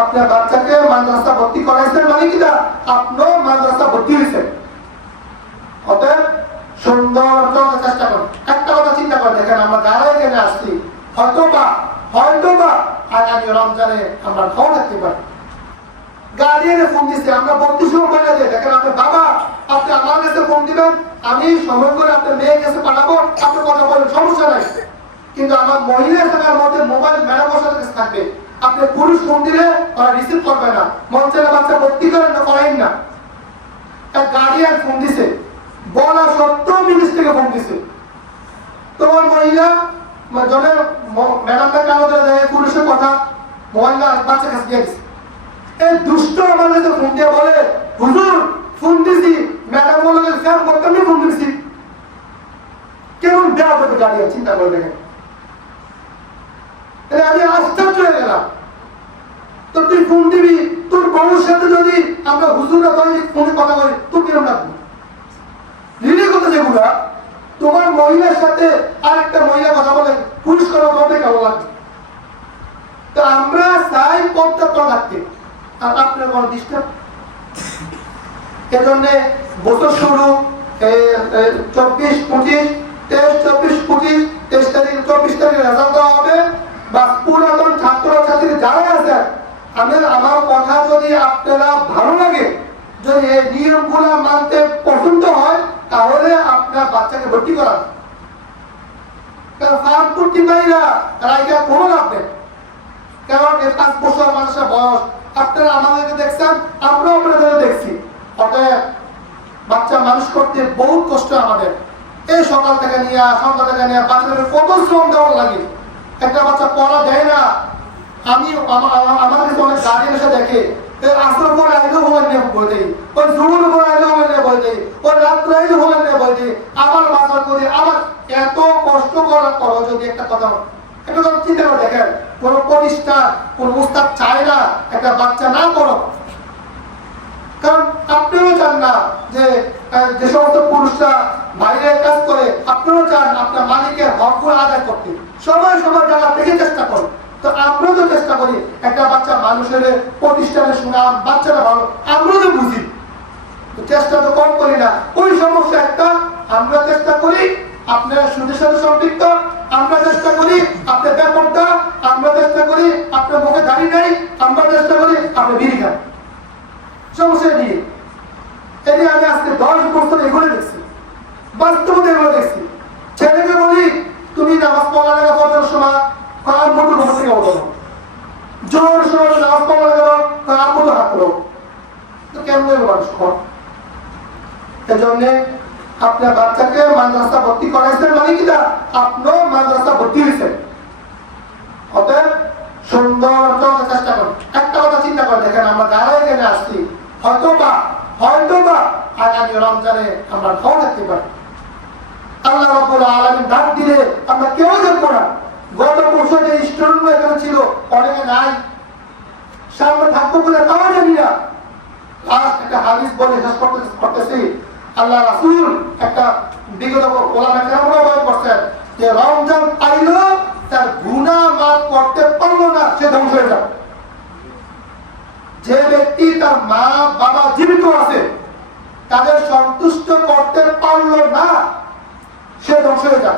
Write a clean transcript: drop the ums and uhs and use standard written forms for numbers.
আপনার বাচ্চাকে মাদ্রাসা ভর্তি করাইছেন মানে কিনা আপনিও মাদ্রাসা ভর্তি হয়েছেন। অতএব সুন্দর চেষ্টা করুন। একটা কথা চিন্তা করে দেখেন, আমরা যারা এখানে আসছি হয়তোবা আগামী রমজানে আমরা খাওয়া থাকতে পারি। গার্ডিয়ানে ফোন দিচ্ছে, আমরা ভর্তি শুরু করে দিই। দেখেন আপনার বাবা, আপনি আমার কাছে ফোন দিবেন, আমি সময় করে আপনার মেয়ের কাছে পাঠাবো, আপনি কথা বলেন, সমস্যা নাই। কিন্তু আমার মহিলা থাকার মধ্যে মোবাইল ম্যাডাম বসার কাছে থাকবে। আপনি পুরুষ ফোন দিলে ওরা রিসিভ করবে না, মন চাইলে বাচ্চা ভর্তি করেন না করেন না। এক গার্ডিয়ান ফোন দিছে, বলা সত্ত্বেও বিদেশ থেকে ফোন দিছে। তোমার মহিলা জনের ম্যাডামটা কেন দেয় পুরুষের কথা মহিলা বাচ্চা কাছে দিয়ে দিচ্ছে। এই দুষ্ট আমার কাছে ফোন দিয়ে বলে, হুজুর ফোন দিছি, ম্যাডাম বলে ফ্যান করতে আমি ফোন দিছি। কেমন দেওয়া হবে গার্ডিয়ান, চিন্তা করে দেখেন। আমি আশ্চর্য হয়ে গেলাম। তো তুই ফোন দিবি, তোর বউর সাথে যদি আমরা হুজুররা ফোনে কথা বলি, তুই কিরম লাগবে? নিজের কথা যেগুলা তোমার মহিলার সাথে আর একটা মহিলা কথা বলে পুরুষ করা হবে কেমন লাগবে? তো আমরা চাই পর্যাপ্ত রাখতে, আর আপনার কোনো ডিস্টার্ব। এজন্য বছর শুরু 24-25 23 তারিখ 24 তারিখ রেজাল্ট দেওয়া হবে। বা পুরাতন ছাত্র ছাত্রী যারা আছে, আমার কথা যদি আপনারা ভালো লাগে, যদি এই নিয়মগুলো মানতে পছন্দ হয়, তাহলে আপনার বাচ্চাকে ভর্তি করান। কারণ ফার্ম করতে পারি না, তারা এটা কোনো লাভ নেই। কারণ 5 বছর মানুষের বয়স, আপনারা আমাদেরকে দেখছেন, আমরাও আপনাদের দেখছি। অতএব বাচ্চা মানুষ করতে বহুত কষ্ট আমাদের। এই সকাল থেকে নিয়ে সন্ধ্যা থেকে নিয়ে বাচ্চাদের কত শ্রম দেওয়ার লাগে। একটা বাচ্চা পড়া দেয় না। আমি আমার কাছে অনেক গার্ডিয়ান এসে দেখে, আসর পরে আইলেও মোবাইল নিয়ে বই দেয়, ওই জোর পরে আইলেও মোবাইল নিয়ে বই দেয়, ওই রাত্রে আইলেও মোবাইল নিয়ে বই দেয়, আবার বাজার করি, আবার এত কষ্ট করার পরও যদি একটা কথা চিন্তা করে দেখেন, কোন প্রতিষ্ঠান কোন উস্তাদ চায় না একটা বাচ্চা না পড়ো। কারণ আপনিও চান না যে সমস্ত পুরুষরা বাইরে কাজ করে, আপনিও চান আপনার মালিকের হকগুলো আদায় করতে। সবাই সবার জায়গা থেকে চেষ্টা করে। তো আমরাও তো চেষ্টা করি একটা বাচ্চা মানুষের প্রতিষ্ঠানে সুনাম, বাচ্চারা ভালো, আমরাও তো বুঝি, চেষ্টা তো কম করি না। ওই সমস্যা একটা, আমরা চেষ্টা করি আপনার সুদের সাথে সম্পৃক্ত, আমরা চেষ্টা করি আপনার ব্যাপারটা, আমরা চেষ্টা করি আপনার মুখে দাড়ি নাই, আমরা চেষ্টা করি আপনি বিড়ি খান। সমস্যা নিয়ে এটি আমি আজকে 10 বছর এগুলো দেখছি, বাস্তবতা এগুলো দেখছি। ছেলেকে বলি তুমি নামাজ পড়া লাগা পড়ার সময় কার মতো ঘর থেকে ওঠো, জোর সময় নামাজ পড়া লাগা কার মতো হাত করো, তো কেমন মানুষ কর। এজন্য আপনার বাচ্চাকে মাদ্রাসা ভর্তি করাইছেন মানে কিনা আপনিও মাদ্রাসা ভর্তি হয়েছেন। অতএব সুন্দর চেষ্টা করুন। একটা কথা চিন্তা করে দেখেন, আমরা যারা এখানে আসছি হয়তোবা আগামী রমজানে আমরা খাওয়া থাকতে পারি। আল্লাহ রাব্বুল আলামিন ডাক দিলে আমরা কেউ দেখবো না। গত বছর যে স্টুডেন্ট এখানে ছিল অনেকে নাই, সামনে থাকবো বলে তাও জানি না। লাস্ট একটা হাদিস বলে শেষ করতেছি। আল্লাহ রাসূল একটা বিগত ওলামা কেরামরা বয়ান করছেন যে রমজান আইলো তার গুনাহ মাফ করতে পারলো না, সে ধ্বংস হয়ে যাবে। যে ব্যক্তি তার মা বাবা জীবিত আছে তাদের সন্তুষ্ট করতে পারলো না, সে ধ্বংস হয়ে যাবে।